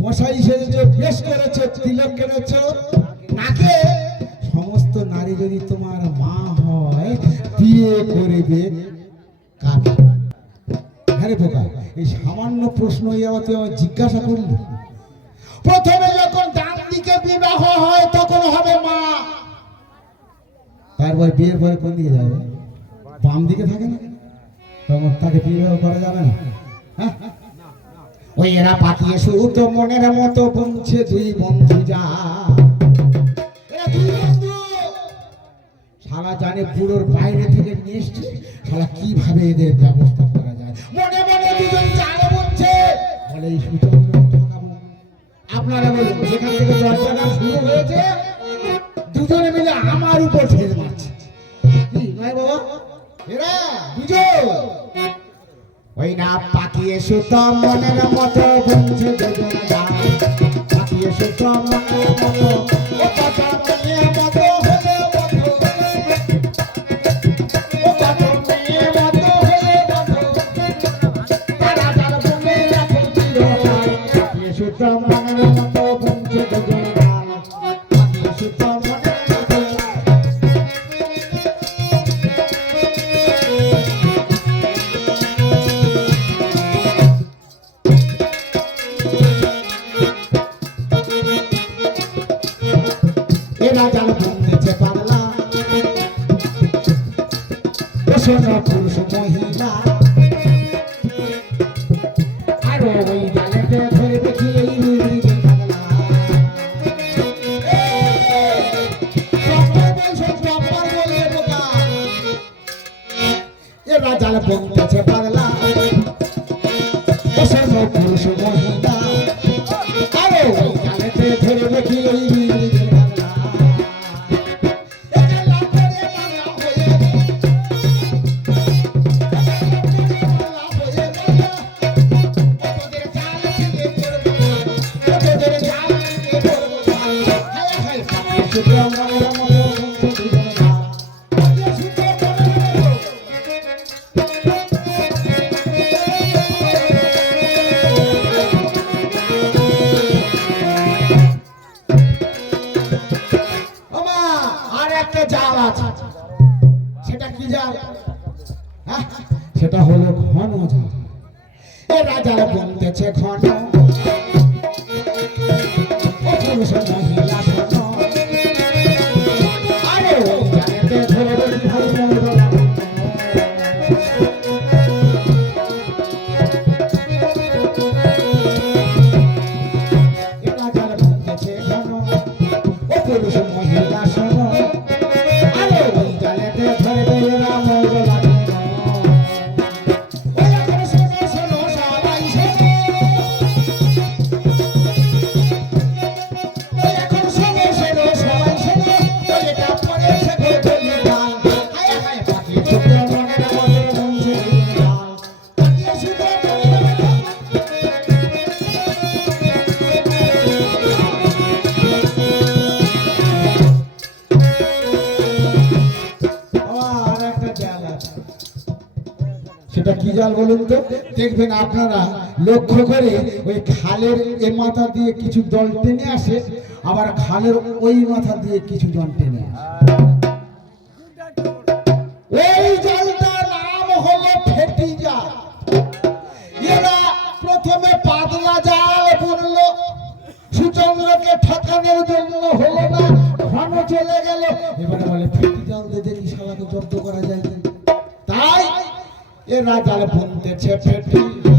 কষাই সেজেছে বেশ করেছে, তিলক কেনেছ নাকে সমস্ত নারী যদি তোমার মা হয়, বিয়ে করবে, কাকে? হ্যাঁ বোকা, এই সামান্য প্রশ্ন আবার তুই আমার জিজ্ঞাসা করলি? প্রথমে যখন ডান দিকে বিবাহ হয়, তখন হবে মা। তারপর বিয়ের পরে কোন দিকে যাবে? বাম দিকে থাকে না? তখন তাকে বিবাহ করা যাবে না। হ্যাঁ? ওই এরা শুরু তো মনের মতো বলছে দুই বন্ধু যা। শালা জানে বুড়োর বাইরে থেকে নিয়ে এসছে। শালা কীভাবে এদের ব্যবস্থা করা যায়? মনে মনে দুজন চালে বলছে, বলে, এই সুযোগ আপনারা বলুন, যেখান থেকে চর্চাটা শুরু হয়েছে, দুজনে মিলে আমার উপর ঠেল মারছে। কি? নয় বাবা? এরা দুজন! ওই না পাকিয়ে সুতম মনের মতো বুঝছে দুজন যায় পাকিয়ে সুতম মনের মতো বসন পুরুষ মহিলা। আর ওই জালেতে ধরে দেখি এই রুড়িবে এরা জাল বন্দেছে পাগলা। বসন পুরুষ মহিলা। আরে ওই জালেতে ধরে দেখি সেটা হলো ঘন জাল এ রাজার বলতেছে ঘন। কি জাল বলুন তো? দেখবেন আপনারা লক্ষ্য করে ওই খালের এ মাথা দিয়ে কিছু টেনে আসে, আবার খালের ওই মাথা দিয়ে কিছু জল। টেনে পাতলা সুচন্দ্রকে জন্য হলো না চলে গেল। এবারে বলে দেখি জব্দ করা যায় তাই এরা জাল বুনতেছে ফেটি